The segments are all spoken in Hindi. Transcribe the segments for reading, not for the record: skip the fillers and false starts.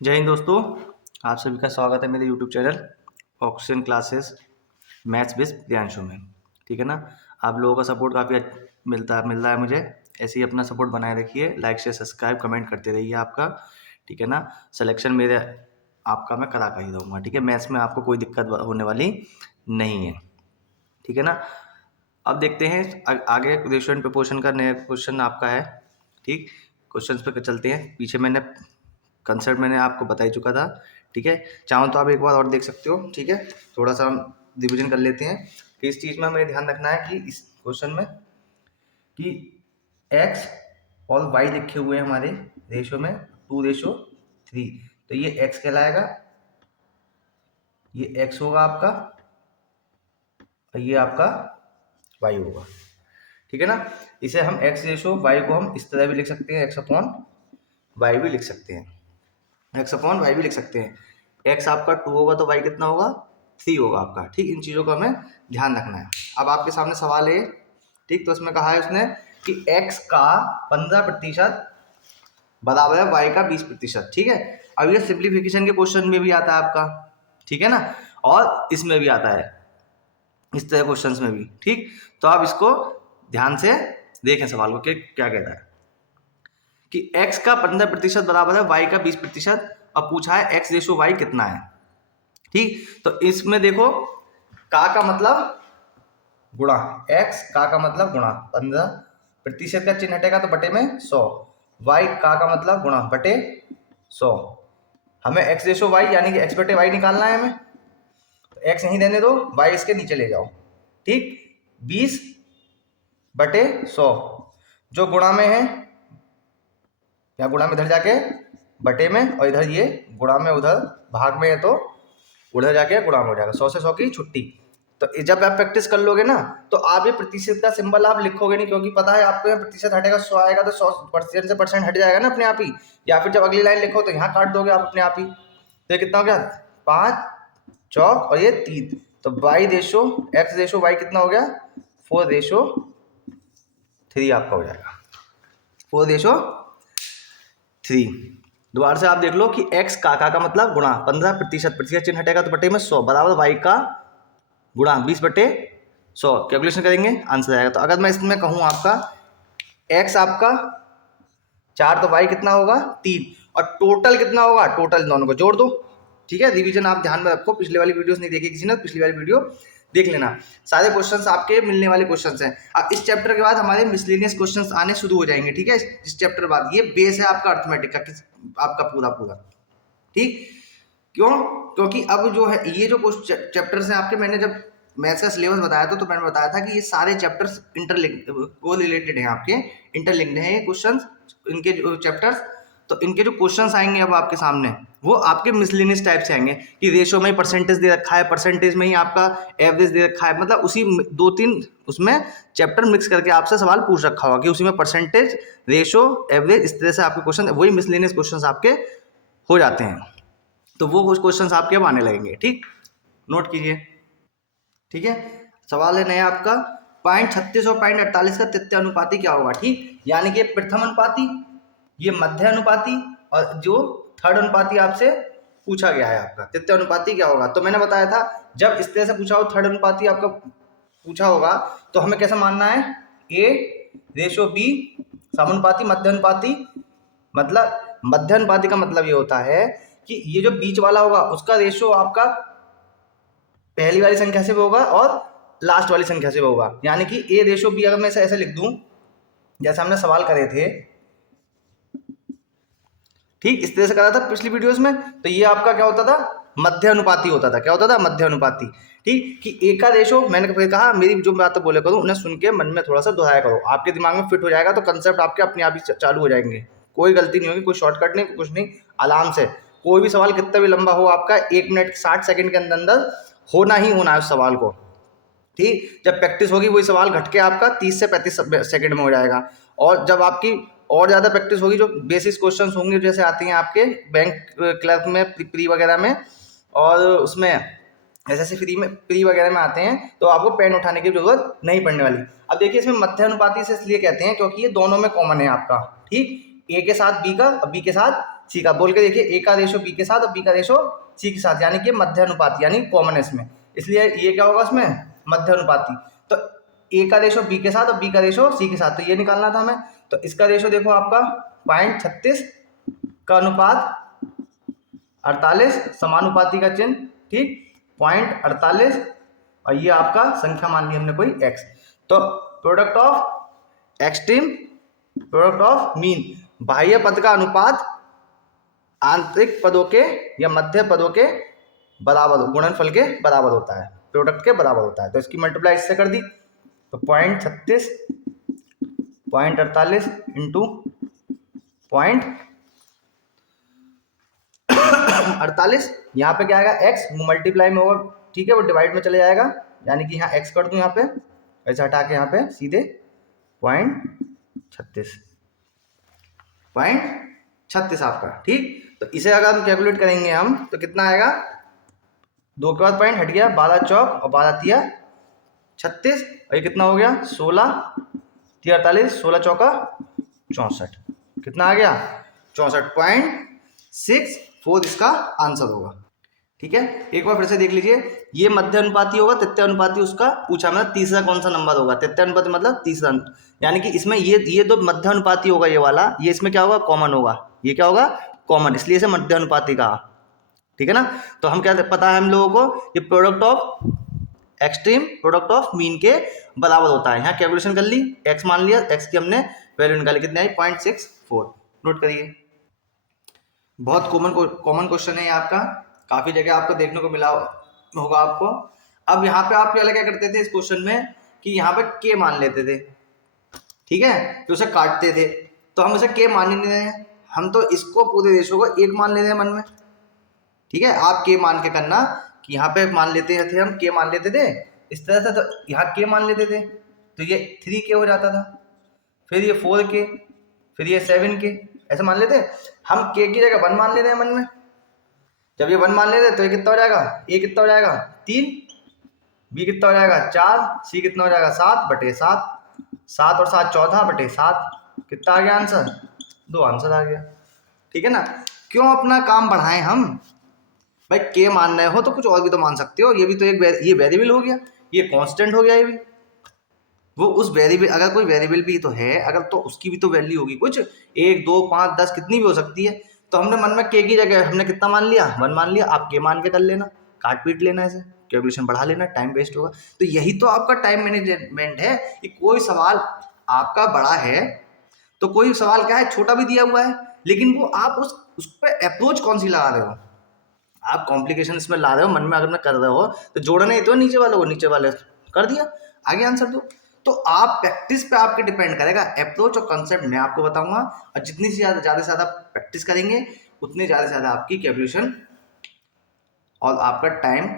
जय हिंद दोस्तों। आप सभी का स्वागत है मेरे YouTube channel oxygen classes maths with Priyanshu में। ठीक है ना। आप लोगों का सपोर्ट काफ़ी मिल रहा है मुझे। ऐसे ही अपना सपोर्ट बनाए रखिए, लाइक शेयर सब्सक्राइब कमेंट करते रहिए आपका। ठीक है ना। सिलेक्शन मेरे आपका मैं करा कर ही दूँगा। ठीक है, मैथ्स में आपको कोई दिक्कत होने वाली नहीं है। ठीक है ना। अब देखते हैं आगे रेशियो एंड प्रोपोर्शन का नया क्वेश्चन आपका है। ठीक, क्वेश्चंस पे चलते हैं। पीछे मैंने कंसेप्ट मैंने आपको बता ही चुका था। ठीक है, चाहो तो आप एक बार और देख सकते हो। ठीक है, थोड़ा सा हम रिविजन कर लेते हैं कि इस चीज़ में हमें ध्यान रखना है कि इस क्वेश्चन में कि x और y लिखे हुए हैं हमारे रेशो में 2:3। तो ये x कहलाएगा, ये x होगा आपका और ये आपका y होगा। ठीक है ना। इसे हम x रेशो y को हम इस तरह भी लिख सकते हैं, x/y भी लिख सकते हैं, x/y भी लिख सकते हैं। x आपका 2 होगा तो y कितना होगा, 3 होगा आपका। ठीक, इन चीज़ों का हमें ध्यान रखना है। अब आपके सामने सवाल है। ठीक, तो इसमें कहा है उसने कि x का 15% बराबर है y का 20%। ठीक है, अब ये सिंप्लीफिकेशन के क्वेश्चन में भी आता है आपका। ठीक है ना, और इसमें भी आता है, इस तरह क्वेश्चंस में भी। ठीक, तो आप इसको ध्यान से देखें सवाल को कि क्या कहता है कि x का 15% बराबर है y का 20%। अब पूछा है x रेशो y कितना है। ठीक, तो इसमें देखो का मतलब गुणा, x का मतलब गुणा, 15% का चिन्ह हटेगा तो बटे में 100, y का मतलब गुणा बटे 100। हमें x रेशो y यानी कि x बटे y निकालना है हमें। तो x यहीं रहने दो, y इसके नीचे ले जाओ। ठीक, 20/100 जो गुणा में है, या गुणा में इधर जाके बटे में, और इधर ये गुणा में उधर भाग में है तो उधर जाके गुणा में हो जाएगा। 100 से 100 की छुट्टी। तो जब आप प्रैक्टिस कर लोगे ना तो आप ये प्रतिशत का सिंबल आप लिखोगे नहीं, क्योंकि पता है आपको यहाँ प्रतिशत हटेगा 100 आएगा तो 100% से परसेंट हट जाएगा ना अपने आप ही। या फिर जब अगली लाइन लिखो तो यहाँ काट दोगे आप अपने आप ही। तो ये कितना हो गया, 5 चौक और ये 3, तो y ratio x ratio y कितना हो गया, 4:3 आपका हो जाएगा, 4:3। दोबारा से आप देख लो कि x का मतलब गुणा 15%, चिन्ह हटेगा तो बटे में 100 बराबर y का गुणा 20/100। कैलकुलेशन करेंगे आंसर आएगा। तो अगर मैं इसमें कहूँ आपका x आपका 4 तो y कितना होगा 3, और टोटल कितना होगा, टोटल दोनों को जोड़ दो। ठीक है, रिवीजन आप ध्यान में रखो। पिछले वाली वीडियोस नहीं देखी किसी ने, पिछली वाली वीडियो देख लेना। सारे क्वेश्चंस आपके मिलने वाले क्वेश्चंस हैं। अब इस चैप्टर के बाद हमारे मिसलेनियस क्वेश्चंस आने शुरू हो जाएंगे। ठीक है, इस चैप्टर बाद ये बेस है आपका अर्थमेटिक का, आपका पूरा। ठीक, क्यों, क्योंकि अब जो है ये जो चैप्टर्स हैं आपके, मैंने जब मैथ्स का सिलेबस बताया था तो मैंने बताया था कि ये सारे चैप्टर्स को रिलेटेड हैं आपके, इंटरलिंक्ड हैं ये क्वेश्चंस, इनके जो चैप्टर्स। तो इनके जो क्वेश्चंस आएंगे अब आपके सामने वो आपके मिसलेनियस टाइप से आएंगे कि रेशो में परसेंटेज दे रखा है, परसेंटेज में ही आपका एवरेज दे रखा है, मतलब उसी 2-3 उसमें चैप्टर मिक्स करके आपसे सवाल पूछ रखा होगा कि उसी में परसेंटेज, रेशो, एवरेज, इस तरह से आपके क्वेश्चन, वही मिसलेनियस क्वेश्चन आपके हो जाते हैं। तो वो कुछ क्वेश्चंस आपके अब आने लगेंगे। ठीक, नोट कीजिए। ठीक है, सवाल है नया आपका, 0.36 और 0.48 का तृतीय अनुपाती क्या होगा। ठीक, यानी कि प्रथम अनुपाती, ये मध्य अनुपाती, और जो थर्ड अनुपाती आपसे पूछा गया है आपका तृतीय अनुपाती क्या होगा। तो मैंने बताया था जब इस तरह से पूछा हो, थर्ड अनुपाती आपका पूछा होगा, तो हमें कैसे मानना है, A रेशो B समानुपाती मध्य अनुपाती। मतलब मध्य अनुपाती का मतलब ये होता है कि ये जो बीच वाला होगा उसका रेशो आपका पहली वाली संख्या से भी होगा और लास्ट वाली संख्या से भी होगा। यानी कि A रेशो B अगर मैं ऐसे लिख दूं जैसे हमने सवाल करे थे, ठीक इस तरह से करा था पिछली वीडियोस में, तो ये आपका क्या होता था, मध्य अनुपाती होता था। क्या होता था, मध्य अनुपाती। ठीक, कि A का रेशो, मैंने फिर कहा मेरी जो बात बोले करो उन्हें सुन के मन में थोड़ा सा दोहराया करो, आपके दिमाग में फिट हो जाएगा, तो कंसेप्ट आपके अपने आप ही चालू हो जाएंगे। कोई गलती नहीं होगी, कोई शॉर्टकट नहीं, कुछ नहीं, आराम से कोई भी सवाल कितना भी लंबा हो आपका 1 मिनट 60 सेकंड के अंदर अंदर होना ही होना है उस सवाल को। ठीक, जब प्रैक्टिस होगी वही सवाल घट के आपका 30 से 35 सेकंड में हो जाएगा। और जब आपकी और ज़्यादा प्रैक्टिस होगी, जो बेसिक क्वेश्चन होंगे जैसे आती हैं आपके बैंक क्लर्क में, प्री वगैरह में, और उसमें एसएससी प्री वगैरह में आते हैं, तो आपको पेन उठाने की जरूरत नहीं पड़ने वाली। अब देखिए इसमें मध्य अनुपाती से इसलिए कहते हैं क्योंकि ये दोनों में कॉमन है आपका। ठीक, ए के साथ बी का, बी के साथ सी का। बोल के देखिए ए का रेशो बी के साथ और बी का रेशो सी के साथ, यानी कि मध्य अनुपाती, यानी कॉमन है इसमें, इसलिए ये क्या होगा उसमें मध्य अनुपाती। तो ए का रेशो बी के साथ और बी का रेशो सी के साथ, तो ये निकालना था हमें। तो इसका रेशो देखो आपका 0.36 का अनुपात 48, समानुपाती का चिन्ह, ठीक, 0.48, और ये आपका संख्या मान ली हमने कोई x। तो product of extreme, product of mean, बाह्य पद का अनुपात आंतरिक पदों के या मध्य पदों के बराबर, गुणनफल के बराबर होता है, प्रोडक्ट के बराबर होता है। तो इसकी मल्टीप्लाई इससे कर दी, तो 0.36, 0.48 इंटू 0.48, यहाँ पे क्या आएगा x मल्टीप्लाई में होगा, ठीक है, वो डिवाइड में चले जाएगा, यानी कि यहाँ x कर दूं यहाँ पे, ऐसे हटा के यहाँ पे सीधे 0.36 आपका, ठीक। तो इसे अगर हम कैलकुलेट करेंगे हम तो कितना आएगा, 2 के बाद पॉइंट हट गया, 12 चौक और 12 तिया 36, और ये कितना हो गया 16 तिया 48, 16 चौका 64, कितना आ गया 64.64 इसका आंसर होगा, ठीक है। एक बार फिर से देख लीजिए, ये मध्य अनुपाती होगा, तृतीय अनुपाती उसका पूछा मतलब तीसरा कौन सा नंबर होगा, तृतीय अनुपाती मतलब तीसरा, यानी कि इसमें ये तो मध्य अनुपाती होगा ये वाला, ये इसमें क्या होगा कॉमन होगा, ये क्या होगा कॉमन, इसलिए इसे मध्य अनुपाती कहा, ठीक है ना। तो हम क्या पता है हम लोगों को, ये product of extreme, product of mean के बराबर होता है। यहाँ कैलकुलेशन कर ली, x मान लिया, x की हमने वैल्यू निकाली, कितनी आई 0.64, नोट करिए। बहुत कॉमन क्वेश्चन है ये आपका, काफी जगह आपको देखने को मिला होगा आपको। अब यहाँ पे आप पहले क्या करते थे इस क्वेश्चन में कि यहाँ पे k मान लेते थे, ठीक है, तो उसे काटते थे, तो हम उसे k मान ही नहीं रहे हैं, हम तो इसको पूरे रेशो को 1 मान ले रहे हैं मन में, ठीक है। आप k मान के करना कि यहाँ पे मान लेते थे, हम k मान लेते थे इस तरह से, तो यहाँ k मान लेते थे तो ये 3k हो जाता था, फिर ये 4k, फिर ये 7k, ऐसे मान लेते। हम k की जगह 1 मान लेते हैं मन में, जब ये 1 मान लेते तो ये कितना हो जाएगा, a कितना हो जाएगा 3, b कितना हो जाएगा 4, c कितना हो जाएगा 7/7, 7 और 7 14/7, कितना आ गया आंसर, 2 आंसर आ गया, ठीक है ना। क्यों अपना काम बढ़ाएं हम, भाई k मान रहे हो तो कुछ और भी तो मान सकते हो, ये भी तो एक ये वेरिएबल हो गया, ये कांस्टेंट हो गया, ये भी वो उस वेरिएबल, अगर कोई वेरिएबल भी तो है अगर, तो उसकी भी तो वैल्यू होगी कुछ, 1 2 5 10 कितनी भी हो सकती है। तो हमने मन में k की जगह हमने कितना मान लिया 1 मान लिया, आप k मान के कर लेना, काट पीट लेना, ऐसे कैलकुलेशन बढ़ा लेना, टाइम वेस्ट होगा। तो यही तो आपका टाइम मैनेजमेंट है कि कोई सवाल आपका बड़ा है तो कोई सवाल क्या है छोटा भी दिया हुआ है, लेकिन वो आप उस पर अप्रोच कौन सी लगा रहे हो, आप कॉम्प्लिकेशन इसमें ला रहे हो, मन में अगर कर रहे हो तो जोड़ना ही तो नीचे वालों को, नीचे वाले कर दिया आगे आंसर दो। तो आप प्रैक्टिस पे आपके डिपेंड करेगा, अप्रोच और कॉन्सेप्ट मैं आपको बताऊंगा, और जितनी से ज़्यादा प्रैक्टिस करेंगे उतनी ज़्यादा से ज़्यादा आपकी कैलकुलेशन और आपका टाइम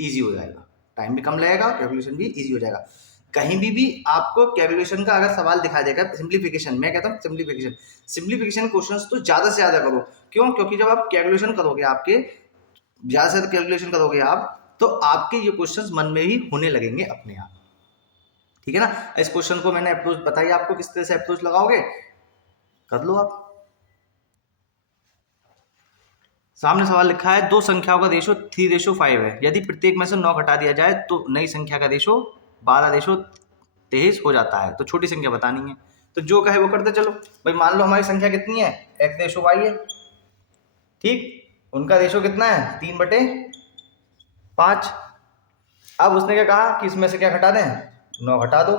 ईजी हो जाएगा, टाइम भी कम लगेगा, कैलकुलेशन भी ईजी हो जाएगा। कहीं भी आपको कैलकुलेशन का अगर सवाल दिखा देगा, सिंप्लीफिकेशन, मैं कहता हूँ सिंप्लीफिकेशन क्वेश्चंस तो ज़्यादा से ज़्यादा करो, क्यों, क्योंकि जब आप कैलकुलेशन करोगे, आपके ज़्यादा से ज़्यादा कैलकुलेशन करोगे आप, तो आपके ये क्वेश्चंस मन में ही होने लगेंगे अपने आप, ठीक है ना। इस क्वेश्चन को मैंने अप्रोच बताई आपको, किस तरह से अप्रोच लगाओगे कर लो आप। सामने सवाल लिखा है, 2 संख्याओं का रेशो 3:5 है, यदि प्रत्येक में से 9 घटा दिया जाए तो नई संख्या का रेशो 12:23 हो जाता है, तो छोटी संख्या बतानी है। तो जो कहे वो करते चलो, भाई मान लो हमारी संख्या कितनी है x/y है, ठीक, उनका रेशो कितना है 3/5। अब उसने क्या कहा कि इसमें से क्या घटा दें, 9 घटा दो,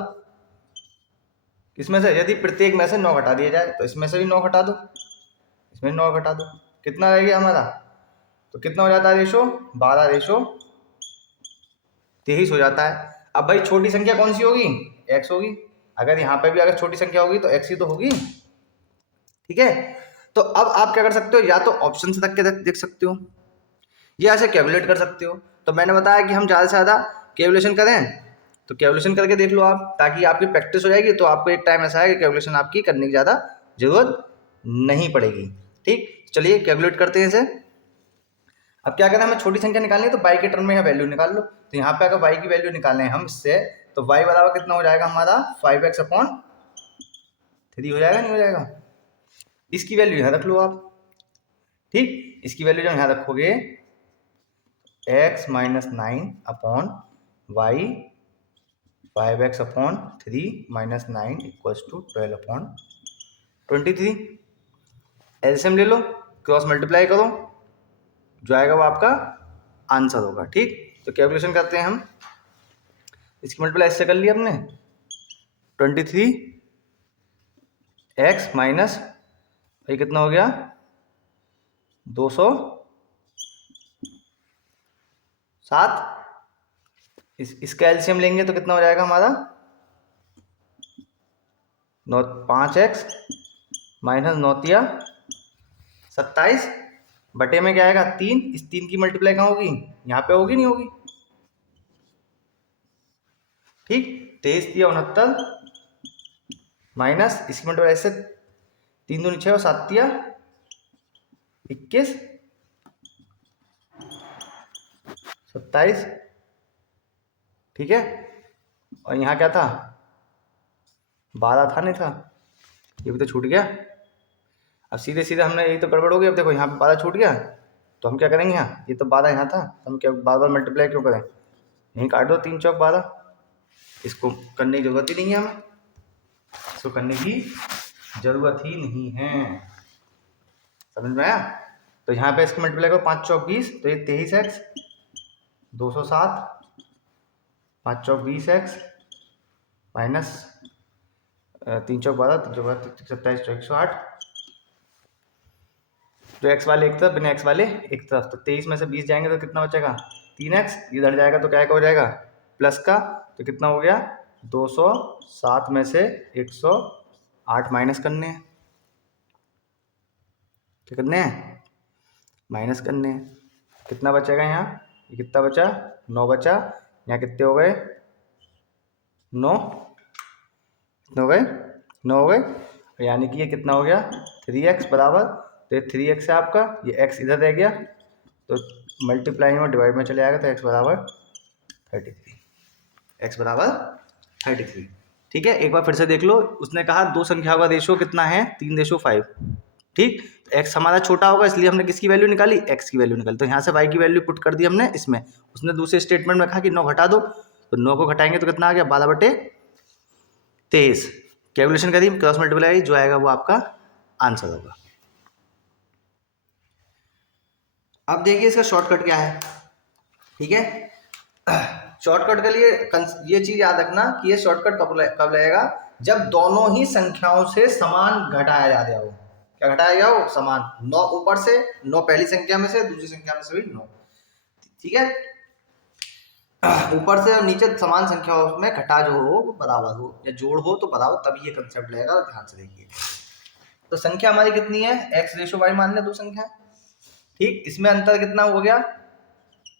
इसमें से यदि प्रत्येक में से 9 घटा दिया जाए तो इसमें से भी 9 घटा दो, इसमें 9 घटा दो, कितना रह गया हमारा, तो कितना हो जाता है रेशो 12:23 हो जाता है। अब भाई छोटी संख्या कौन सी होगी, x होगी, अगर यहाँ पे भी अगर छोटी संख्या होगी तो x ही तो होगी, ठीक है। तो अब आप क्या कर सकते हो, या तो ऑप्शन से तक के देख सकते हो या ऐसे कैलकुलेट कर सकते हो। तो मैंने बताया कि हम ज़्यादा से ज़्यादा कैलकुलेशन करें, तो कैलकुलेशन करके देख लो आप, ताकि आपकी प्रैक्टिस हो जाएगी, तो आपको एक टाइम ऐसा है कि कैलकुलेशन आपकी करने की ज़्यादा जरूरत नहीं पड़ेगी, ठीक। चलिए कैलकुलेट करते हैं इसे। अब क्या करें, हमें छोटी संख्या निकालनी है तो y के टर्म में यहाँ वैल्यू निकाल लो। तो यहाँ पे अगर y की वैल्यू निकालें हम इससे, तो y बराबर कितना हो जाएगा हमारा 5x/3 हो जाएगा, नहीं हो जाएगा, इसकी वैल्यू यहाँ रख लो आप, ठीक, इसकी वैल्यू जब यहाँ रखोगे x minus 9 upon y 5x upon 3 minus 9 equals to 12 upon 23। LCM ले लो, क्रॉस मल्टीप्लाई करो, जो आएगा वो आपका आंसर होगा। ठीक, तो कैलकुलेशन करते हैं हम। इसकी मल्टीप्लाई इससे कर लिया हमने 23x माइनस ये कितना हो गया 207। इसका एलसीएम लेंगे तो कितना हो जाएगा हमारा 5x माइनस 9 27 बटे में क्या आएगा 3। इस 3 की मल्टीप्लाई कहाँ होगी, यहाँ पे होगी नहीं होगी। ठीक, 23 69 माइनस इसकी मल्टीप्लाई ऐसे 3 दूनी 6 और 7 21 27। ठीक है, और यहाँ क्या था 12 था, नहीं था, ये भी तो छूट गया। अब सीधे सीधे हमने यही तो गड़बड़ हो गई। अब देखो यहाँ पे 12 छूट गया तो हम क्या करेंगे, यहाँ ये तो 12 यहाँ था तो हम क्या बार बार मल्टीप्लाई क्यों करें, यहीं काट दो 3 चौक 12। इसको करने की जरूरत ही नहीं है, हमें इसको करने की जरूरत ही नहीं है। समझ में आया? तो यहाँ पे इसको मल्टीप्लाई करो 5 चौक 20 तो ये 23x 207 5 चौक 20x माइनस 3 चौक 12 3 चौक 27 चौक 108। जो x वाले एक तरफ बिना x वाले एक तरफ, तो 23 में से 20 जाएंगे तो कितना बचेगा 3x, इधर जाएगा तो क्या हो जाएगा प्लस का, तो कितना हो गया 207 में से 108 माइनस करने हैं। क्या करने हैं, माइनस करने हैं। कितना बचेगा यहाँ, ये कितना बचा 9 बचा, यहाँ कितने हो गए 9, कितने हो गए 9 हो गए, यानी कि ये कितना हो गया 3x बराबर, तो ये 3x है आपका, ये x इधर रह गया तो मल्टीप्लाई में डिवाइड में चले आएगा तो x बराबर 33, x बराबर 33। ठीक है, एक बार फिर से देख लो, उसने कहा दो संख्याओं का रेशो कितना है 3:5। ठीक, तो x हमारा छोटा होगा इसलिए हमने किसकी वैल्यू निकाली, x की वैल्यू निकाली, तो यहाँ से y की वैल्यू पुट कर दी हमने इसमें। उसने दूसरे स्टेटमेंट में कहा कि 9 घटा दो, तो 9 को घटाएंगे तो कितना आ गया 12/23। कैलकुलेशन करी, क्रॉस मल्टीप्लाई, जो आएगा वो आपका आंसर होगा। अब देखिए इसका शॉर्टकट क्या है। ठीक है, शॉर्टकट के लिए ये चीज याद रखना कि ये शॉर्टकट कब लगेगा, जब दोनों ही संख्याओं से समान घटाया जा रहा हो। क्या घटाया गया हो, समान। 9 ऊपर से, 9 पहली संख्या में से, दूसरी संख्या में से भी 9। ठीक है, ऊपर से और नीचे समान संख्याओं में घटा जो हो वो बराबर हो, या जोड़ हो तो बराबर, तभी ये कंसेप्ट लगेगा। ध्यान से देखिए, तो संख्या हमारी कितनी है x/y मान लें, दो संख्या। ठीक, इसमें अंतर कितना हो गया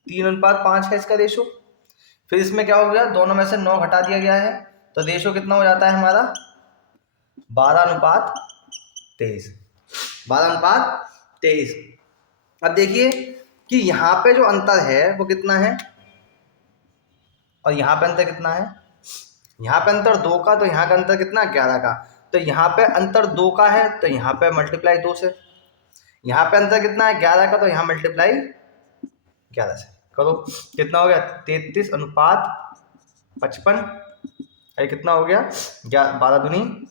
3:5 है इसका रेशो। फिर इसमें क्या हो गया, दोनों में से 9 घटा दिया गया है तो रेशो कितना हो जाता है हमारा 12:23, 12:23। अब देखिए कि यहाँ पे जो अंतर है वो कितना है और यहाँ पे अंतर कितना है। यहाँ पे अंतर 2 का, तो यहाँ का अंतर कितना 11 का, तो यहाँ पे अंतर 2 का है तो यहाँ पे मल्टीप्लाई 2 से। यहाँ पे अंतर कितना है 11 का, तो यहाँ मल्टीप्लाई 11 से करो, कितना हो गया 33:55। ये कितना हो गया 12 दूनी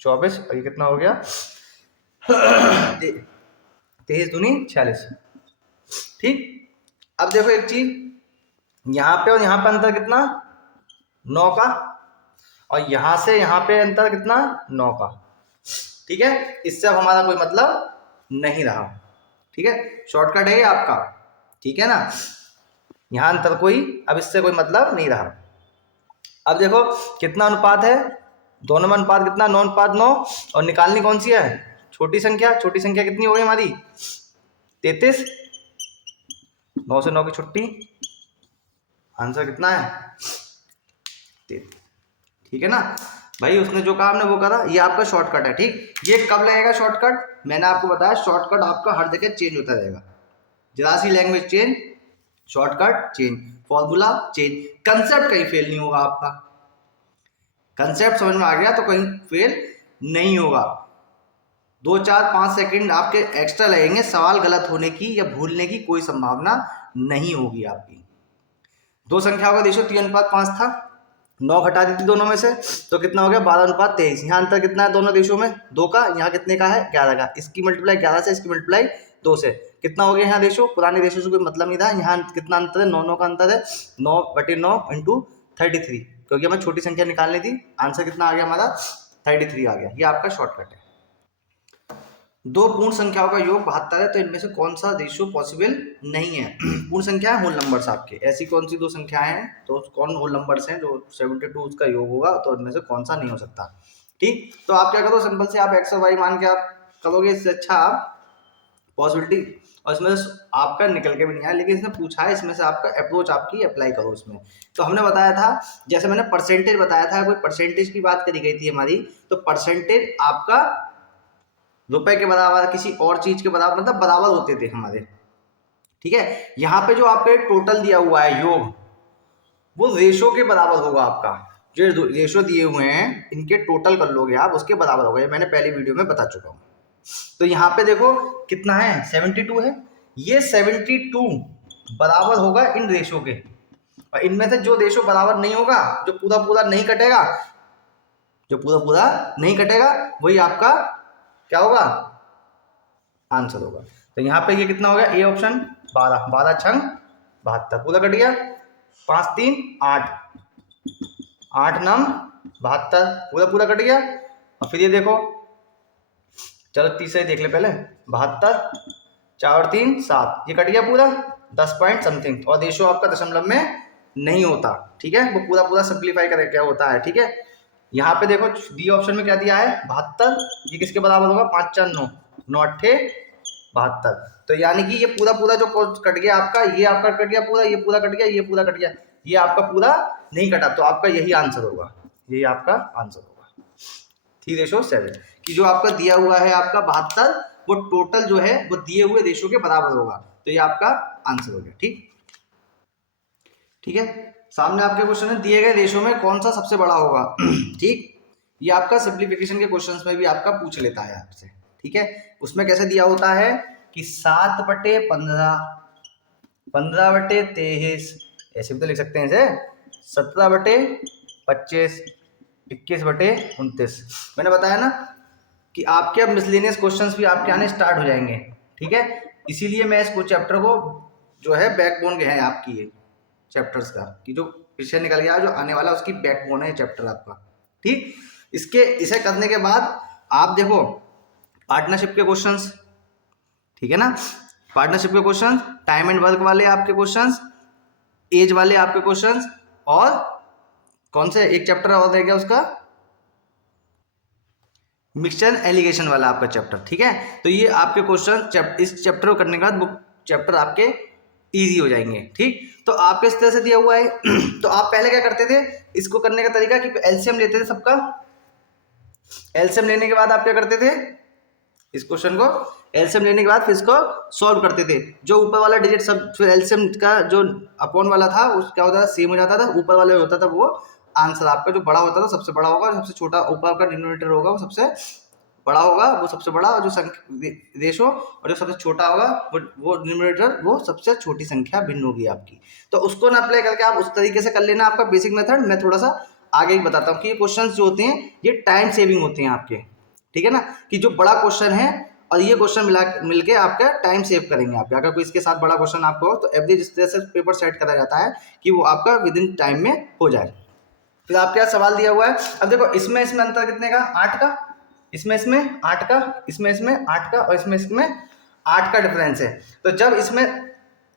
24, और ये कितना हो गया 23 दूनी 46। ठीक, अब देखो एक चीज, यहाँ पे और यहाँ पे अंतर कितना 9 का, और यहाँ से यहाँ पे अंतर कितना 9 का। ठीक है, इससे अब हमारा कोई मतलब नहीं रहा। ठीक है, शॉर्टकट है ये आपका। ठीक है ना, यहाँ अंतर कोई, अब इससे कोई मतलब नहीं रहा। अब देखो कितना अनुपात है, दोनों में अनुपात कितना 9:9, और निकालनी कौन सी है छोटी संख्या। छोटी संख्या कितनी हो गई हमारी 33, 9 से 9 की छुट्टी, आंसर कितना है 33। ठीक है ना भाई, उसने जो कहा हमने वो करा, ये आपका शॉर्टकट है। ठीक, ये कब लगेगा शॉर्टकट, मैंने आपको बताया शॉर्टकट आपका हर जगह चेंज होता रहेगा। जरा सी language change, shortcut change, formula change, concept कहीं फेल नहीं होगा आपका। कंसेप्ट समझ में आ गया तो कहीं फेल नहीं होगा। 2 4 5 सेकंड आपके एक्स्ट्रा लगेंगे, सवाल गलत होने की या भूलने की कोई संभावना नहीं होगी आपकी। दो संख्याओं का रेशियो 3:5 था, 9 घटा दी थी दोनों में से तो कितना हो गया 12:23। यहाँ अंतर कितना है दोनों रेशियो में, 2 का, यहाँ कितने का है 11 का। इसकी मल्टीप्लाई 11 से, इसकी मल्टीप्लाई 2 से, कितना हो गया यहाँ रेशियो। पुराने रेशियो से कोई मतलब नहीं था, यहाँ कितना अंतर है 9 9 का अंतर है, 9/9 × 33, क्योंकि हमें छोटी संख्या निकालनी थी। आंसर कितना आ गया हमारा 33 आ गया। ये आपका शॉर्टकट है। दो पूर्ण संख्याओं का योग 72 है, तो इनमें से कौन सा रेशियो पॉसिबल नहीं है। पूर्ण संख्या है होल नंबर्स आपके, ऐसी कौन सी दो संख्याएं हैं, तो कौन होल नंबर्स हैं जो 72 उसका योग होगा, तो इनमें से कौन सा नहीं हो सकता। ठीक, तो आप क्या करो, सिंपल से आप x और y मान के आप करोगे, इससे अच्छा आप पॉसिबिलिटी, और इसमें से आपका निकल के भी नहीं आया, लेकिन इसने पूछा है, इसमें से आपका अप्रोच आपकी अप्लाई करो उसमें। तो हमने बताया था, जैसे मैंने परसेंटेज बताया था, कोई परसेंटेज की बात करी गई थी हमारी, तो परसेंटेज आपका रुपए के बराबर, किसी और चीज के बराबर, मतलब बराबर होते थे हमारे। ठीक है, यहाँ पे जो आपके टोटल दिया हुआ है योग, वो रेशो के बराबर होगा आपका। जो रेशो दिए हुए हैं इनके टोटल कर लोगे आप, उसके बराबर होगा, ये मैंने पहली वीडियो में बता चुका हूँ। तो यहाँ पे देखो कितना है 72 है, ये 72 बराबर होगा इन रेशो के, और इनमें से जो रेशो बराबर नहीं होगा, जो पूरा पूरा नहीं कटेगा, जो पूरा पूरा नहीं कटेगा, वही आपका क्या होगा आंसर होगा। तो यहाँ पे ये कितना हो गया, ए ऑप्शन 12, 12 छंग 72, पूरा कट गया, 5 3 8, 8 9 72, पूरा पूरा कट गया। और फिर ये देखो, चलो तीसरे देख ले पहले, 72, 4 और 3 7, ये कट गया पूरा 10 पॉइंट समथिंग, और रेशो आपका दशमलव में नहीं होता। ठीक है, वो पूरा पूरा सिंप्लीफाई करके क्या होता है। ठीक है, यहाँ पे देखो डी ऑप्शन में क्या दिया है 72, ये किसके बराबर होगा 5 4 9, 9 8 72, तो यानी कि ये पूरा पूरा जो कट गया आपका, ये आपका कट गया पूरा, ये पूरा कट गया, ये पूरा कट गया, ये आपका पूरा नहीं कटा, तो आपका यही आंसर होगा, यही आपका आंसर होगा 3:7, कि जो आपका दिया हुआ है आपका 72, वो टोटल जो है वो दिए हुए रेशो के बराबर होगा, तो ये आपका आंसर हो गया। ठीक, ठीक है, सामने आपके क्वेश्चन है, दिए गए रेशो में कौन सा सबसे बड़ा होगा। ठीक, ये आपका सिंप्लीफिकेशन के क्वेश्चंस में भी आपका पूछ लेता है आपसे। ठीक है, उसमें कैसे दिया होता है कि 7/15, 15/23, ऐसे भी तो लिख सकते हैं इसे, 17/25, 21/29। मैंने बताया ना कि आपके अब मिसलेनियस क्वेश्चंस भी आपके आने स्टार्ट हो जाएंगे। ठीक है, इसीलिए मैं इसको चैप्टर को जो है बैकबोन के है आपकी ये चैप्टर्स का, कि जो पीछे निकल गया जो आने वाला उसकी बैकबोन है चैप्टर आपका। ठीक, इसे करने के बाद आप देखो पार्टनरशिप के क्वेश्चंस, ठीक है ना, पार्टनरशिप के क्वेश्चंस, टाइम एंड वर्क वाले आपके क्वेश्चंस, एज वाले आपके क्वेश्चंस, और कौन से एक चैप्टर और रह गया उसका, मिक्सचर एलिगेशन वाला आपका चैप्टर। ठीक है, तो ये आपके क्वेश्चन इस चैप्टर को करने के बाद बुक चैप्टर आपके इजी हो जाएंगे। ठीक, तो आपके इस तरह से दिया हुआ है। तो आप पहले क्या करते थे इसको करने का तरीका, कि एलसीएम लेते थे सबका, एलसीएम लेने के बाद आप क्या करते थे, इस क्वेश्चन को एलसीएम लेने के बाद फिर इसको सॉल्व करते थे। जो ऊपर वाला डिजिट सब, फिर एलसीएम का जो अपॉन वाला था उस क्या होता था, सेम हो जाता था, ऊपर वाला होता था वो आंसर आपका जो बड़ा होता था सबसे बड़ा होगा, सबसे छोटा ऊपर का डिनोमिनेटर होगा वो सबसे बड़ा होगा, वो सबसे बड़ा, और जो रेशो और जो सबसे छोटा होगा वो डिनोमिनेटर वो सबसे छोटी संख्या भिन्न होगी आपकी। तो उसको ना अप्लाई करके आप उस तरीके से कर लेना आपका बेसिक मेथड। मैं थोड़ा सा आगे ही बताता हूँ कि ये क्वेश्चन जो होते हैं ये टाइम सेविंग होते हैं आपके। ठीक है ना, कि जो बड़ा क्वेश्चन है और ये क्वेश्चन मिलके आपका टाइम सेव करेंगे आपके। अगर कोई इसके साथ बड़ा क्वेश्चन आपको हो तो एवरेज इस तरह से पेपर सेट करा जाता है कि वो आपका विद इन टाइम में हो जाए। फिर आपके यहाँ सवाल दिया हुआ है, अब देखो इसमें अंतर कितने का, 8 का, इसमें 8 का, इसमें 8 का, और इसमें 8 का डिफरेंस है। तो जब इसमें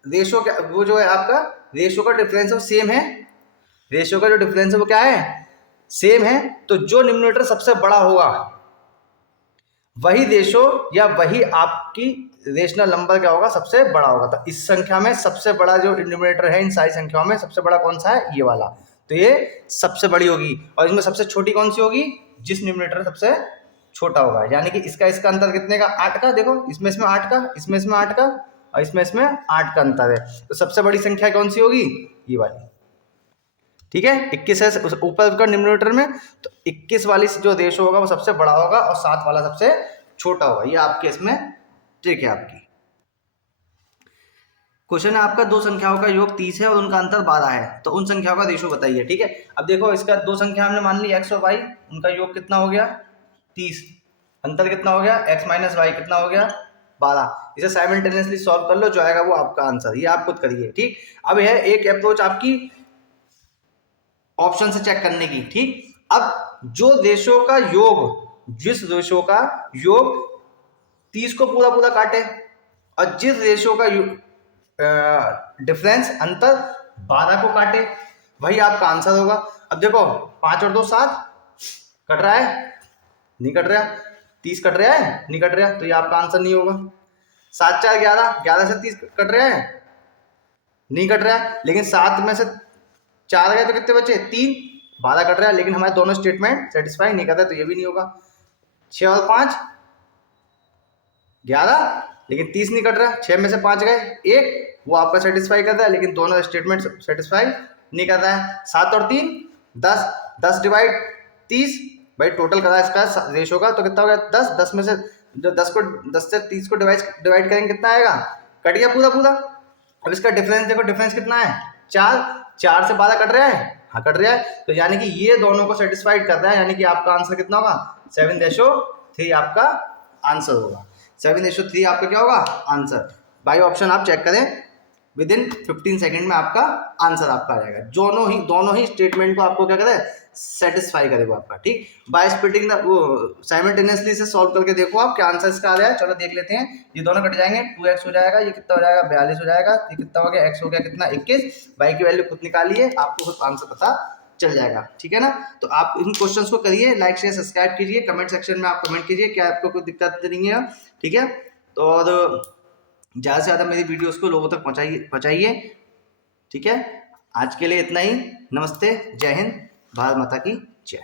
रेशो क्या, वो जो है आपका रेशो का डिफरेंस है वो सेम है, रेशो का जो डिफरेंस है वो क्या है सेम है, तो जो डिनोमिनेटर सबसे बड़ा होगा वही रेशो या वही आपकी रेशनल नंबर क्या होगा सबसे बड़ा होगा। तो इस संख्या में सबसे बड़ा जो डिनोमिनेटर है इन सारी संख्याओं में सबसे बड़ा कौन सा है, ये वाला, तो ये सबसे बड़ी होगी। और इसमें सबसे छोटी कौन सी होगी, जिस डिनोमिनेटर सबसे छोटा होगा। यानी कि इसका अंतर कितने का, 8 का, देखो इसमें 8 का, इसमें 8 का, और इसमें 8 का अंतर है। तो सबसे बड़ी संख्या कौन सी होगी, ये वाली। ठीक है, 21 है ऊपर का डिनोमिनेटर में, तो 21 वाली जो रेशो होगा वो सबसे बड़ा होगा और 7 वाला सबसे छोटा होगा। ये आपके इसमें ट्रिक है आपकी। क्वेश्चन है आपका, दो संख्याओं का योग 30 है और उनका अंतर 12 है, तो उन संख्याओं का रेशो बताइए। ठीक है, अब देखो इसका दो संख्या हमने मान ली x और y, उनका योग कितना हो गया 30, अंतर कितना हो गया x माइनस वाई कितना हो गया 12। इसे साइमल्टेनियसली सॉल्व कर लो, जो आएगा वो आपका आंसर, ये आप खुद करिए। ठीक, अब है एक अप्रोच आपकी ऑप्शन से चेक करने की। ठीक, अब जो रेशो का योग, जिस रेशो का योग 30 को पूरा पूरा काटे और जिस रेशो का डिफरेंस अंतर 12 को काटे, वही आपका आंसर होगा। अब देखो 5 और 2 7, कट रहा है नहीं कट रहा, 30 कट रहा है नहीं कट रहा, तो ये आपका आंसर नहीं होगा। 7 4 11, 11 से 30 कट रहा है नहीं कट रहा है, लेकिन 7 में से 4 गए तो कितने बचे 3, 12 कट रहा है, लेकिन हमारे दोनों स्टेटमेंट सेटिस्फाई नहीं करता, तो ये भी नहीं होगा। 6 और 5 11, लेकिन 30 नहीं कट रहा, 6 में से 5 गए 1, वो आपका सेटिस्फाई करता है, लेकिन दोनों स्टेटमेंट सेटिस्फाई नहीं कर रहा है। 7 और 3 10, 10 डिवाइड 30, भाई टोटल करा इसका रेशो का, तो कितना हो गया 10, 10 में से जो 10 से 30 को डिवाइड करेंगे कितना आएगा, कट गया पूरा पूरा। अब इसका डिफरेंस देखो, डिफरेंस कितना है 4, 4 से 12 कट रहा है, हाँ कट रहा है, तो यानी कि ये दोनों को सेटिस्फाइड कर रहा है, यानी कि आपका आंसर कितना होगा 7:3 आपका आंसर होगा। 7:3 आपका क्या होगा आंसर। बाई ऑप्शन आप चेक करें, विद इन 15 सेकेंड में आपका आंसर आपका आ जाएगा। दोनों ही स्टेटमेंट को आपको क्या करे सेटिस्फाई करेगा आपका। ठीक, बाय स्प्लिटिंग वो साइमल्टेनियसली से सॉल्व करके देखो आप क्या आंसर इसका आ रहा है। चलो देख लेते हैं, ये दोनों कट जाएंगे, 2x हो जाएगा, ये कितना हो जाएगा 42 हो जाएगा, ये कितना हो गया x हो गया कितना 21, y की वैल्यू खुद निकालिए, आपको खुद आंसर पता चल जाएगा। ठीक है ना, तो आप इन क्वेश्चंस को करिए, लाइक शेयर सब्सक्राइब कीजिए, कमेंट सेक्शन में आप कमेंट कीजिए क्या आपको कोई दिक्कत नहीं है। ठीक है, तो और ज़्यादा से ज़्यादा मेरी वीडियोस को लोगों तक पहुँचाइए। ठीक है, आज के लिए इतना ही। नमस्ते, जय हिंद, भारत माता की जय।